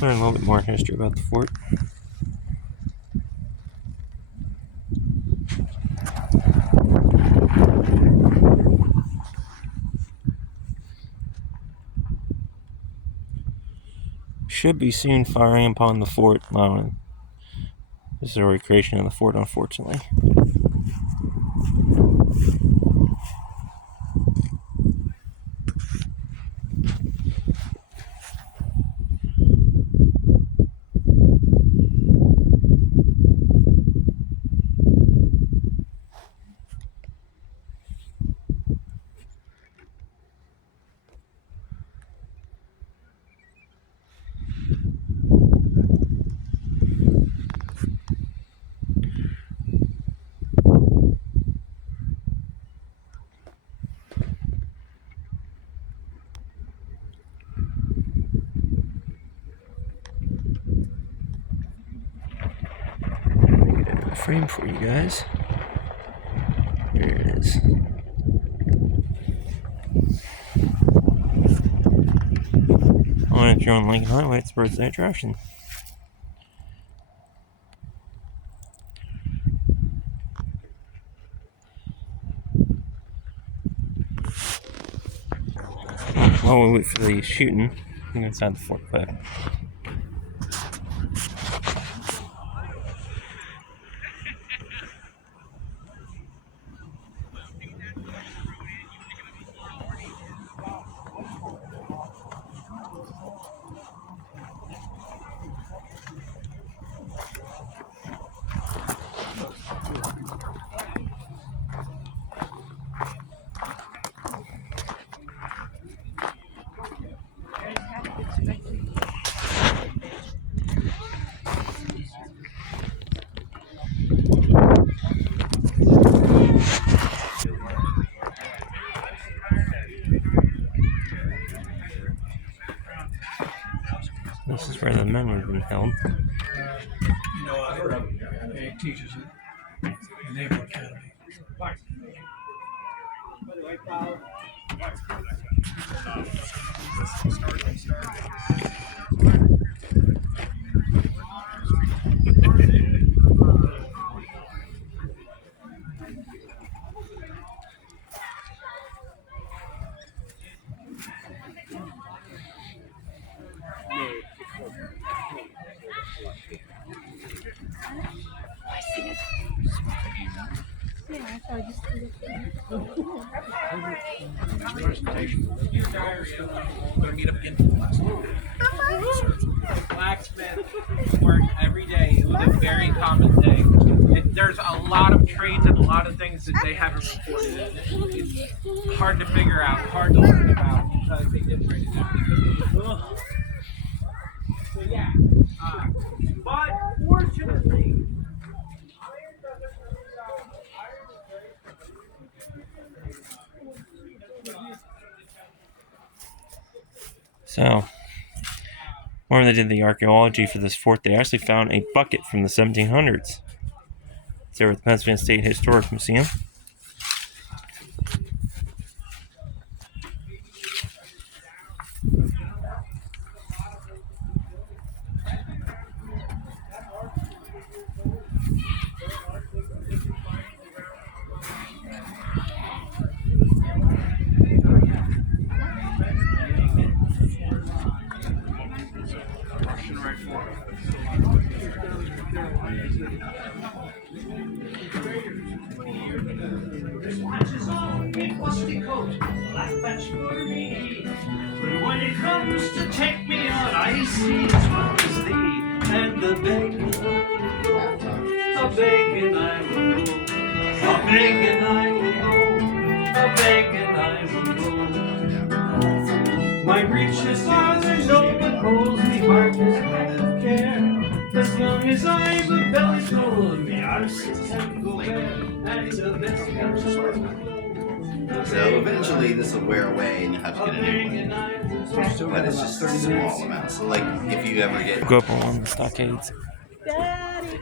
Learn a little bit more history about the fort. Should be soon firing upon the fort. This is a recreation of the fort, unfortunately. Frame for you guys. Here it is. If you're on Lincoln Highway, it's birthday attraction. While we wait for the shooting, I'm going inside the fort quick. This is where the men would have been held. You know, he teaches at the Naval Academy. Blacksmith work every day. It was a very common day. There's a lot of trades and a lot of things that they haven't reported. It's hard to figure out, hard to learn about because they didn't write it down. So yeah, but fortunately. So, when they did the archaeology for this fort, they actually found a bucket from the 1700s. It's over at the Pennsylvania State Historic Museum. But when it comes to take me on icy as thee, and the begging, a begging I will go, a begging I will go, a begging I will go. My breeches are the note that holds me heart is kind of care. As long as I've a belly full of me, I'll sit and go there, and the best comes. So eventually this will wear away and you'll have to get a new one. But it's just a small amount. So like if you ever get... Go up on one of the stockades. Daddy!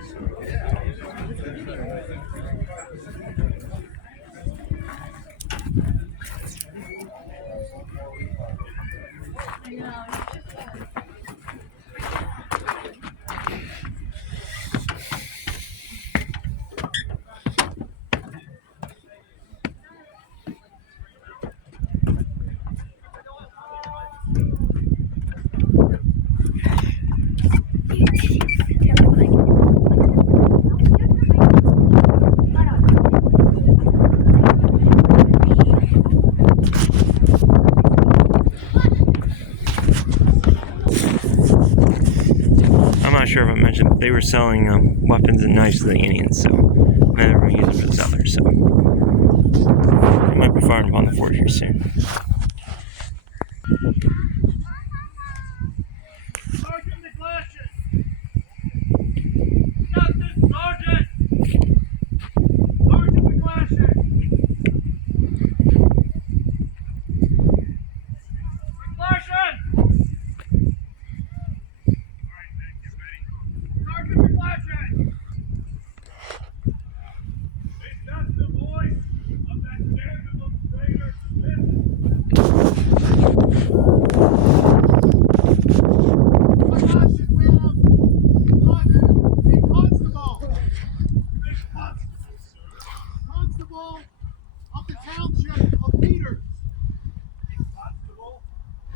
sure if I mentioned, but they were selling weapons and knives to the Indians, so now they're going to use them for the Southerners. So they might be firing upon the fort here soon. Sergeant McGlashan! Justice, Sergeant! Sergeant McGlashan! McGlashan! Alright, man, get ready. Sergeant McGlashan! Hey, that's the voice of that damnable traitor Smith! Constable of the township of Peters. Constable,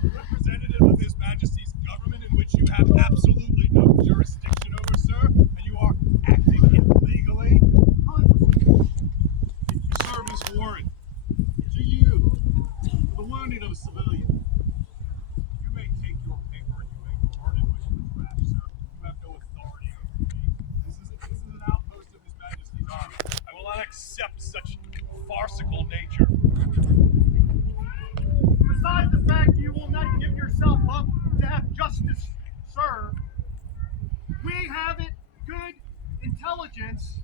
representative of His Majesty's government in which you have absolutely no jurisdiction over, sir, and you are acting illegally. If you serve this warrant to you for the wounding of a civilian, you may take your paper and you may burn it with your trash, sir. You have no authority over me. This is an outpost of His Majesty's army. I will not accept such farcical nature. Besides the fact you will not give yourself up to have justice served, we have it good intelligence.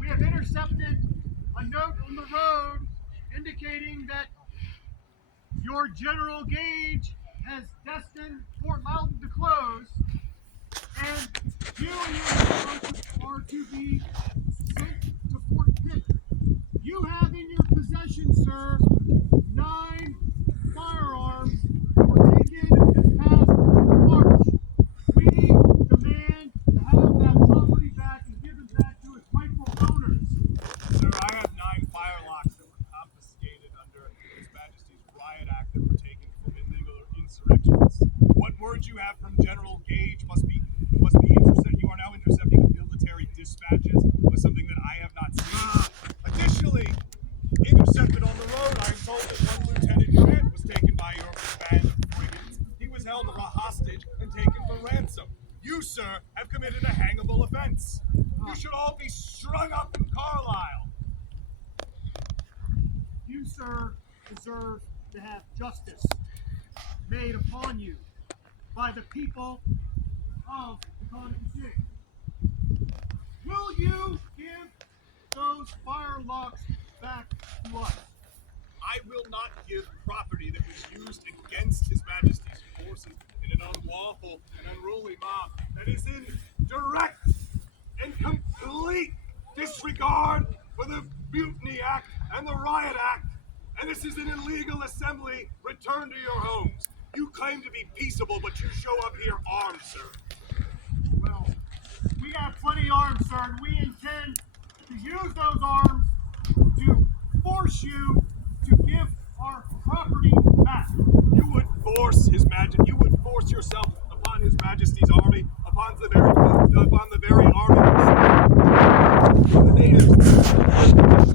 We have intercepted a note on the road indicating that your general gauge has destined Fort Loudon to close, and you and your soldiers are to be sent to Fort Pitt. You have in your possession, sir, 9 firearms were taken this past March. We demand to have that property back and given back to its rightful owners. Sir, I have 9 firelocks that were confiscated under His Majesty's Riot Act that were taken from illegal insurrectionists. What words you have from General Gage must be intercepted. You are now intercepting military dispatches with something that I have not seen. Additionally, intercepted on the road, I am told that one Lieutenant Grant was taken by your band of brigands. He was held hostage and taken for ransom. You, sir, have committed a hangable offense. You should all be strung up in Carlisle. You, sir, deserve to have justice made upon you by the people of the Connecticut. Will you give those firelocks back to us? I will not give property that was used against His Majesty's forces in an unlawful and unruly mob that is in direct and complete disregard for the Mutiny Act and the Riot Act. And this is an illegal assembly. Return to your homes. You claim to be peaceable, but you show up here armed, sir. Well, we got plenty arms, sir, and we intend to use those arms to force you to give our property back. You would force you would force yourself upon His Majesty's army, upon the very army of the natives,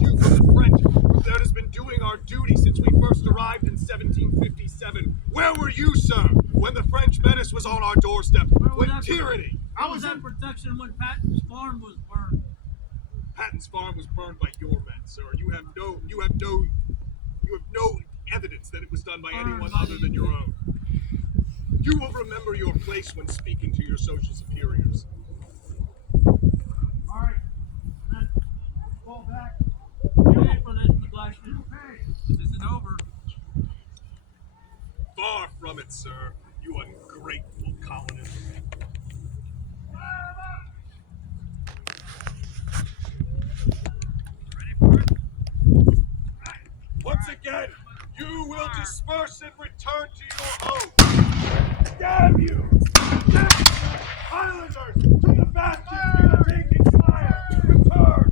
you from the French, that has been doing our duty since we first arrived in 1757. Where were you, sir, when the French menace was on our doorstep, when tyranny? I was at protection when Patton's farm was burned. Patton's farm was burned by your men, sir. You have no evidence that it was done by anyone other than your own. You will remember your place when speaking to your social superiors. All right, then fall back. Pay for this, McGlashan. This isn't over. Far from it, sir. You ungrateful colonist. Ready for it? Once again, you will disperse and return to your home. Damn you! Islanders, to the bastions, we are taking fire! Return!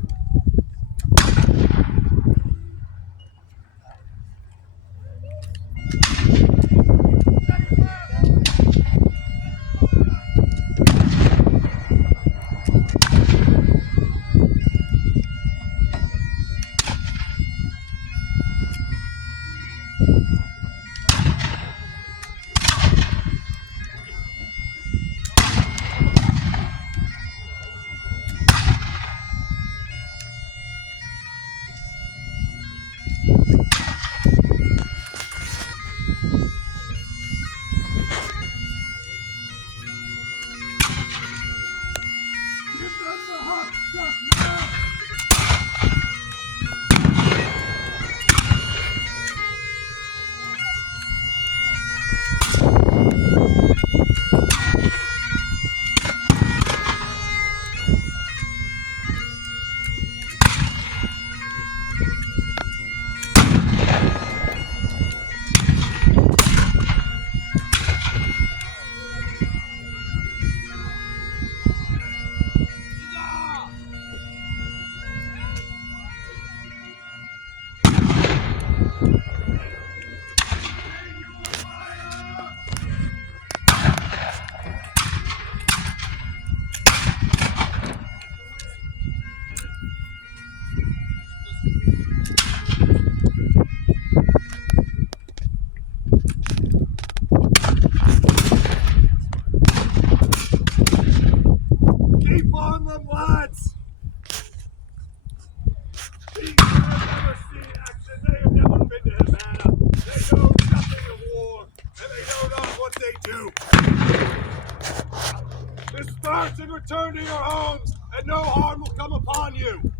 Keep on them, lads! These men have never seen action. They have never been to Havana. They know nothing of war, and they know not what they do. Disperse and return to your homes, and no harm will come upon you.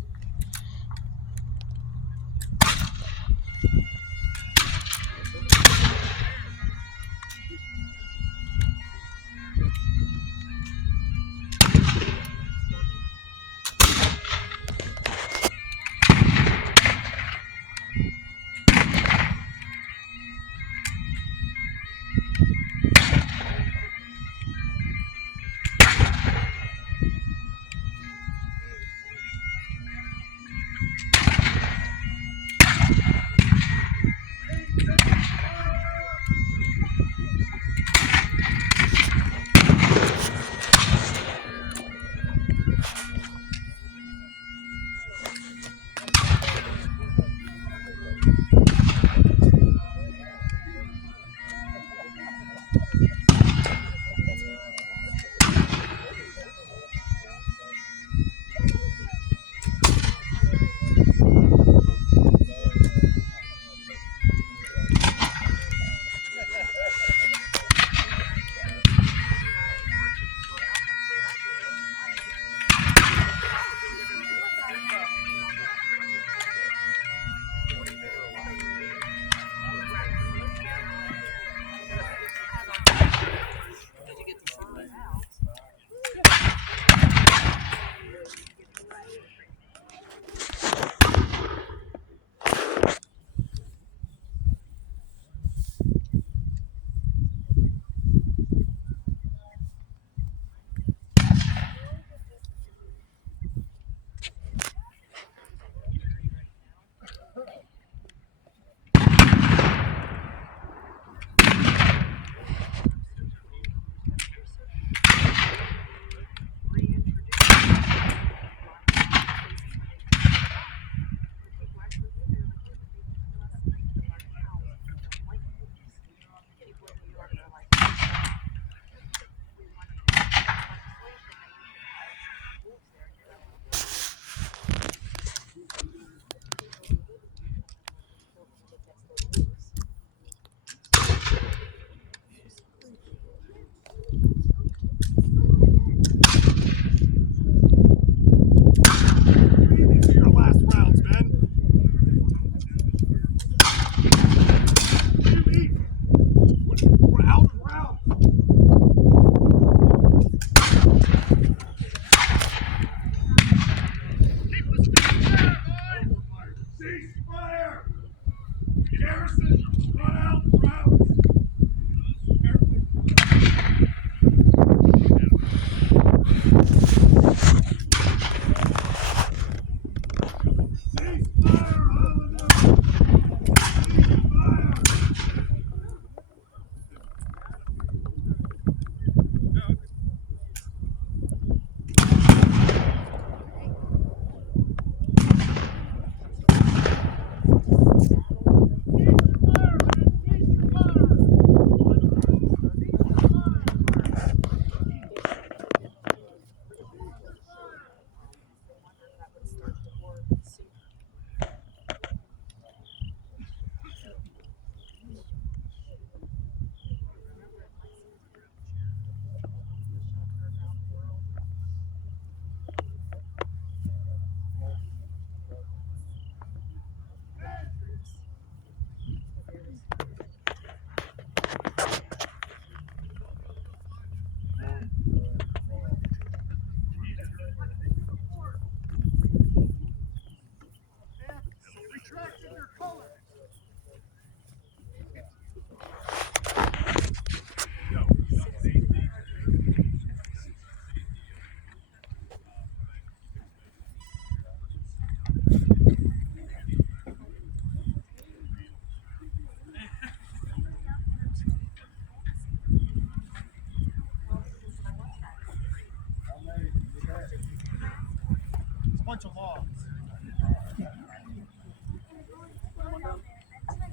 martial law.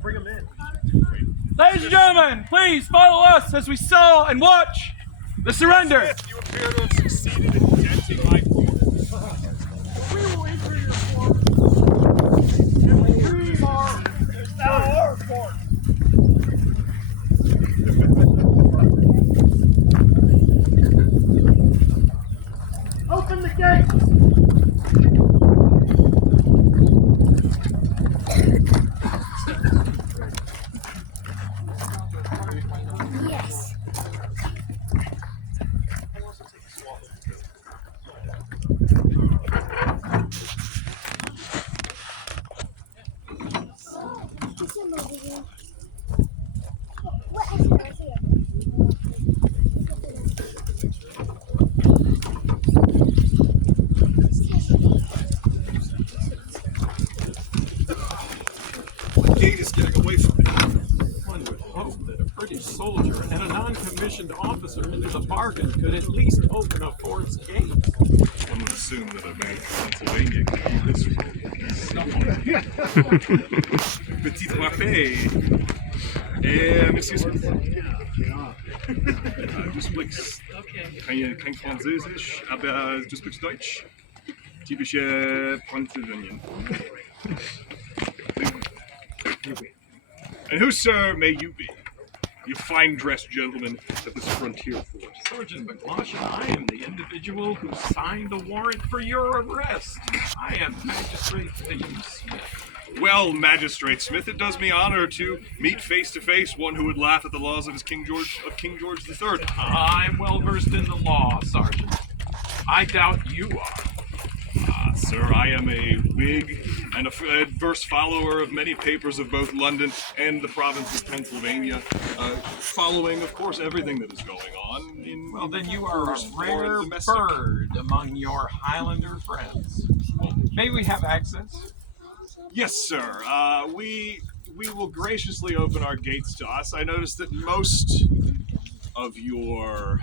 Bring him in. Ladies and gentlemen, please follow us as we saw and watch the surrender. Smith, you appear to have succeeded in denting my fort. We will enter your fort and retrieve our fort. Open the gates! Yes. What is here? The gate is getting away from me. One would hope that a British soldier and a non-commissioned officer into the bargain could at least open a fort's gate. One would assume that a man from Pennsylvania could do this for Petit Rapé. Monsieur Smith. Du sprichst kein Französisch, aber du sprichst Deutsch. Typische Pennsylvanian. And who, sir, may you be? You fine-dressed gentleman at this frontier fort. Sergeant McLaughlin, I am the individual who signed the warrant for your arrest. I am Magistrate William Smith. Well, Magistrate Smith, it does me honor to meet face to face one who would laugh at the laws of King George III. I'm well versed in the law, Sergeant. I doubt you are. Sir, I am a Whig and a adverse follower of many papers of both London and the province of Pennsylvania, following, of course, everything that is going on. Well, then you are a rare bird among your Highlander friends. May we have access? Yes, sir. We will graciously open our gates to us. I noticed that most of your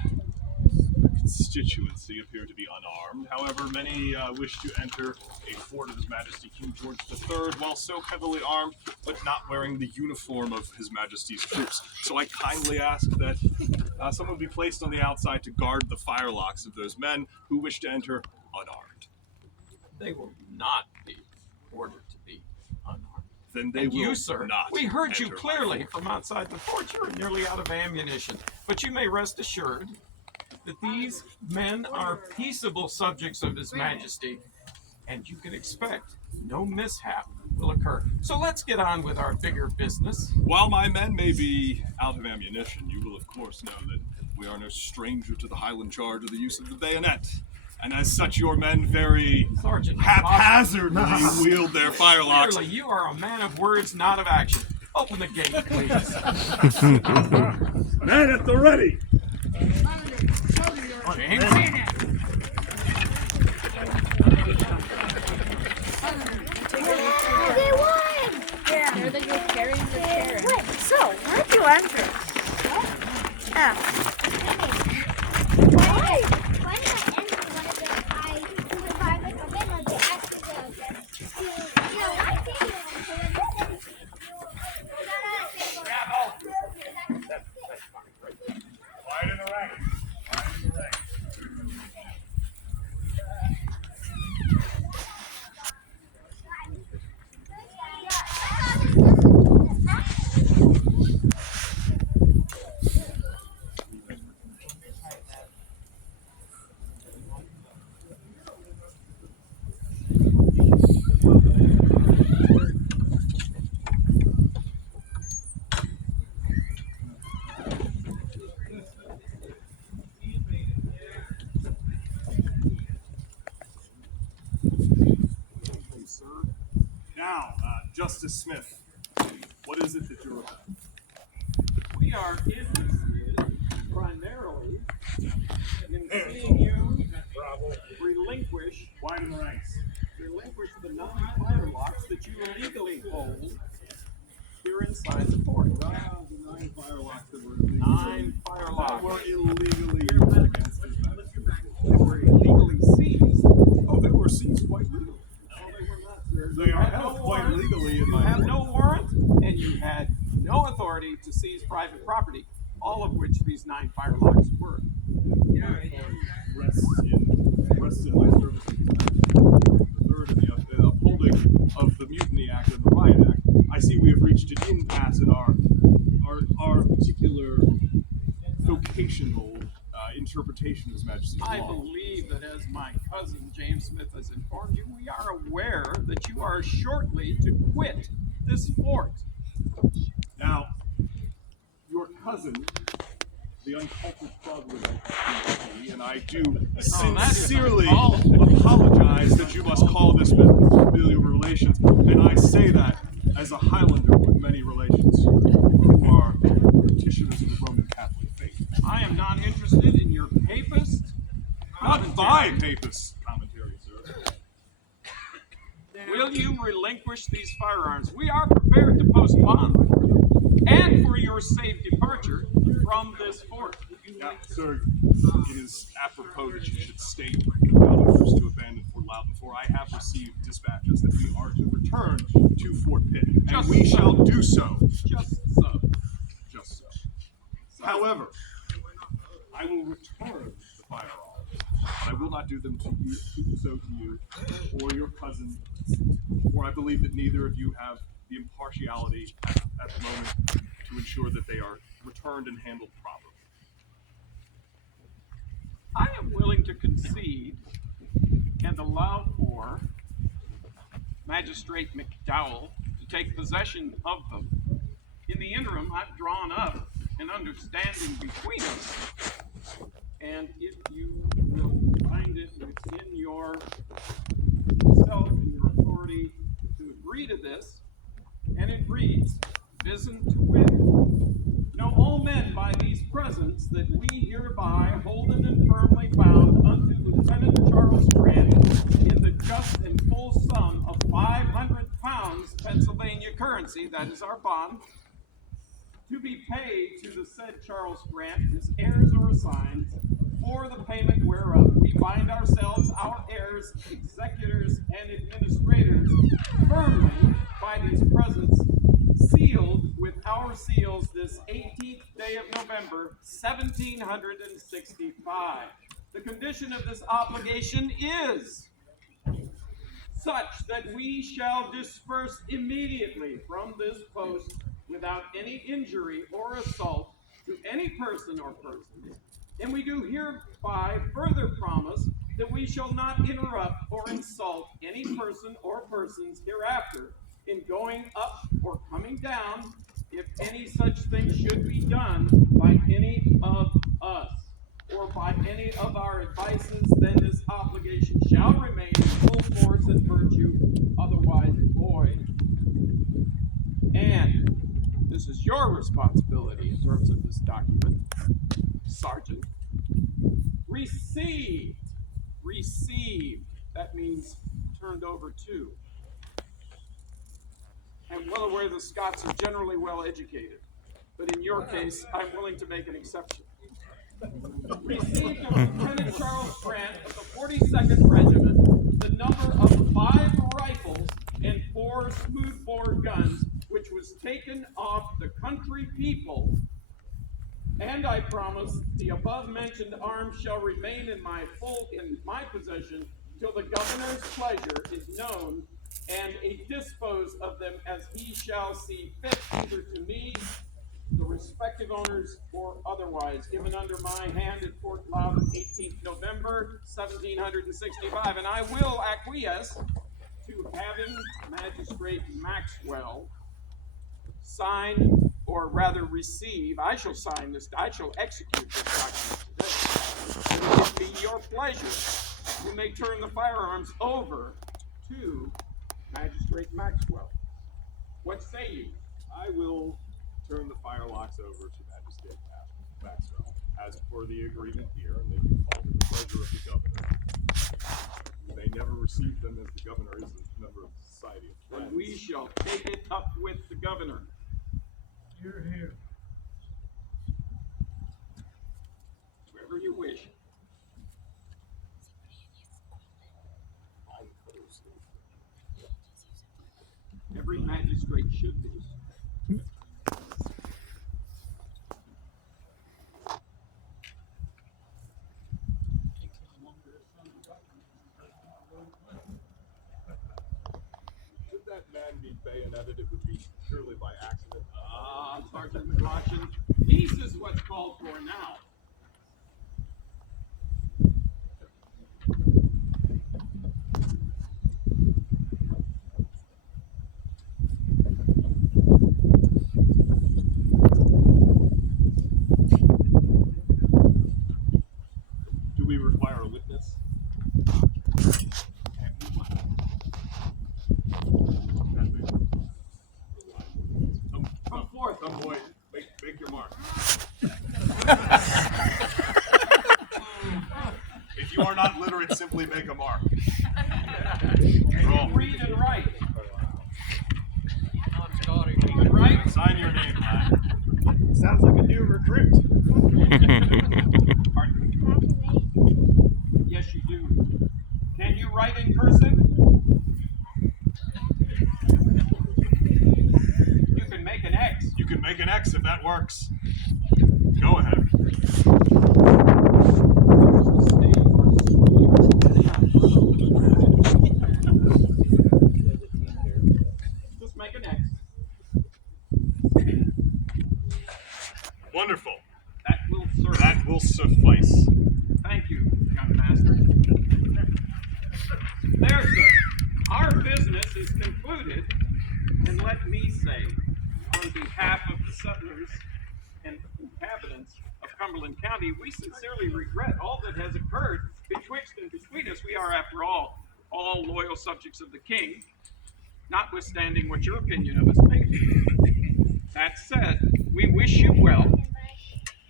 constituency appear to be unarmed. However, many wish to enter a fort of His Majesty King George III while so heavily armed, but not wearing the uniform of His Majesty's troops. So I kindly ask that someone be placed on the outside to guard the firelocks of those men who wish to enter unarmed. They will not be ordered to be unarmed. Then they And will you, sir, not. we heard you enter my clearly fort. from outside the fort. You're nearly out of ammunition. But you may rest assured that these men are peaceable subjects of His Majesty, and you can expect no mishap will occur. So let's get on with our bigger business. While my men may be out of ammunition, you will of course know that we are no stranger to the Highland charge of the use of the bayonet. And as such, your men very Sergeant, haphazardly wield their firelocks. clearly you are a man of words, not of action. Open the gate, please. Men at the ready! James? They won! Yeah. They're the good carrying the chair. Wait, so where'd you enter? Yeah. Why? Why did I enter one of them? I survived the event, like they asked me to, I think Quiet in the rank. Quiet in the rank. Now, Justice Smith, what is it that you're about? We are interested primarily in seeing you relinquish the 9 firelocks that you illegally hold here inside the fort. The 9 firelocks that were 9 firelocks. that were illegally used against His Majesty. They were illegally seized. Oh, they were seized quite legally. seize private property, all of which these 9 firelocks were. Rests in my service. The third in the upholding of the Mutiny Act and the Riot Act. I see we have reached an impasse in our particular vocational interpretation of His Majesty's I law. believe that as my cousin James Smith has informed you, we are aware that you are shortly to quit this fort. Now, your cousin, the uncultured frogwood, and I do sincerely apologize that you must call this familiar relations, and I say that as a Highlander with many relations who are practitioners of the Roman Catholic faith. I am not interested in your papist Not by papist commentary, sir. Will you relinquish these firearms? We are prepared to post bond and for your safe departure from this fort. Now, sir, it is apropos that you should state the orders to abandon Fort Loudon, for I have received dispatches that we are to return to Fort Pitt, and we shall do so. Just so. Just so. However, I will return the firearms. But I will not do them to you or your cousin, for I believe that neither of you have the impartiality at the moment to ensure that they are returned and handled properly. I am willing to concede and allow for Magistrate McDowell to take possession of them. In the interim, I've drawn up an understanding between us, and if you will find it within yourself and your authority to agree to this, and it reads, Vision to wit, know all men by these presents that we hereby holden and firmly bound unto Lieutenant Charles Grant in the just and full sum of 500 pounds Pennsylvania currency, that is our bond, to be paid to the said Charles Grant, his heirs or assigns, for the payment whereof we bind ourselves, our heirs, executors, and administrators, firmly by these presents, sealed with our seals this 18th day of November, 1765. The condition of this obligation is such that we shall disperse immediately from this post without any injury or assault to any person or persons, and we do hereby further promise that we shall not interrupt or insult any person or persons hereafter in going up or coming down, if any such thing should be done by any of us, or by any of our advices, then this obligation shall remain in full force and virtue, otherwise void. And this is your responsibility in terms of this document, Sergeant. Received. That means turned over to. I'm well aware the Scots are generally well educated, but in your case, I'm willing to make an exception. Received of Lieutenant Charles Grant of the 42nd Regiment the number of 5 rifles and 4 smoothbore guns, which was taken off the country people, and I promise the above mentioned arms shall remain in my possession till the governor's pleasure is known, and dispose of them as he shall see fit, either to me, the respective owners, or otherwise, given under my hand at Fort Loudon, 18th November, 1765. And I will acquiesce to having Magistrate Maxwell sign, or rather receive. I shall sign this, I shall execute this document today. And if it be your pleasure, you may turn the firearms over to Magistrate Maxwell. What say you? I will turn the firelocks over to Magistrate Maxwell, as per the agreement here, and they can follow the pleasure of the governor. You may never receive them, as the governor is a member of the Society of Friends. And we shall take it up with the governor. Here, here. Wherever you wish. Every magistrate should be. that man be bayoneted, it would be purely by accident. Sergeant McLaughlin, peace is what's called for now. Do we require a witness? Come forth, Come, boy, make your mark. If you are not literate, simply make a mark. Roll. read and write. Read and write. Sign your name, lad. Sounds like a new recruit. Yes, you do. Can you write in cursive? You can make an X. You can make an X if that works. Go ahead. Just make an X. Wonderful. That will serve. That will suffice. Thank you, young master. There, sir. Our business is concluded, and let me say, on behalf of the settlers and inhabitants of Cumberland County, we sincerely regret all that has occurred betwixt and between us. We are, after all loyal subjects of the king, notwithstanding what your opinion of us may be. That said, we wish you well.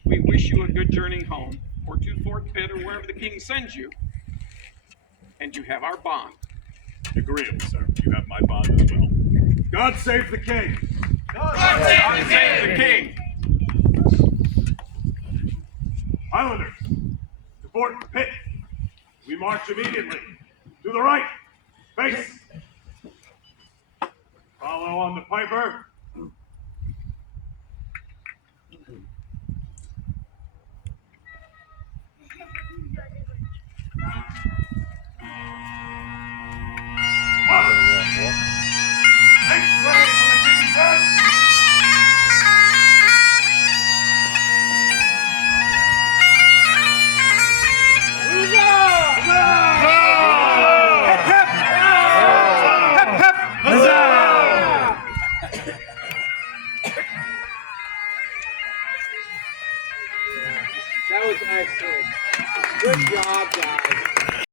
We wish you a good journey home, or to Fort Pitt, or wherever the king sends you. And you have our bond. Agreeable, sir. You have my bond as well. God save the king! God save the king! Islanders, to Fort Pitt. We march immediately. To the right. Face. Follow on the piper.